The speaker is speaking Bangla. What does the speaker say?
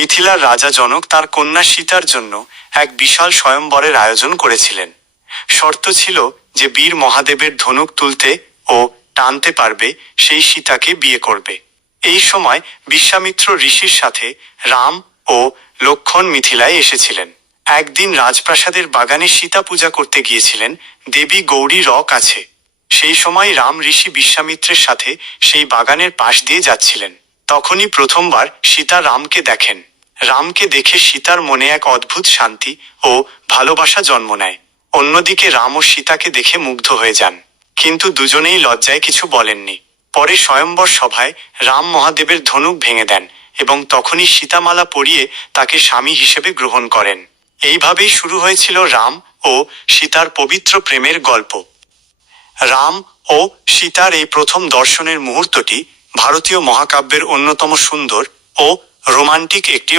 মিথিলার রাজা জনক তার কন্যা সীতার জন্য এক বিশাল স্বয়ম্বরের আয়োজন করেছিলেন। শর্ত ছিল যে বীর মহাদেবের ধনুক তুলতে ও টানতে পারবে সেই সীতাকে বিয়ে করবে। এই সময় বিশ্বামিত্র ঋষির সাথে রাম ও লক্ষ্মণ মিথিলায় এসেছিলেন। একদিন রাজপ্রাসাদের বাগানে সীতা পূজা করতে গিয়েছিলেন দেবী গৌরী রক আছে। সেই সময় রাম ঋষি বিশ্বামিত্রের সাথে সেই বাগানের পাশ দিয়ে যাচ্ছিলেন। তখনই প্রথমবার সীতা রামকে দেখেন। রামকে দেখে সীতার মনে এক অদ্ভুত শান্তি ও ভালোবাসা জন্ম নেয়। অন্যদিকে রাম ও সীতাকে দেখে মুগ্ধ হয়ে যান, কিন্তু দুজনেই লজ্জায় কিছু বলেননি। পরে স্বয়ম্বর সভায় রাম মহাদেবের ধনুক ভেঙে দেন এবং তখনই সীতামালা পরিয়ে তাকে স্বামী হিসেবে গ্রহণ করেন। এইভাবেই শুরু হয়েছিল রাম ও সীতার পবিত্র প্রেমের গল্প। রাম ও সীতার এই প্রথম দর্শনের মুহূর্তটি ভারতীয় মহাকাব্যের অন্যতম সুন্দর ও রোমান্টিক একটি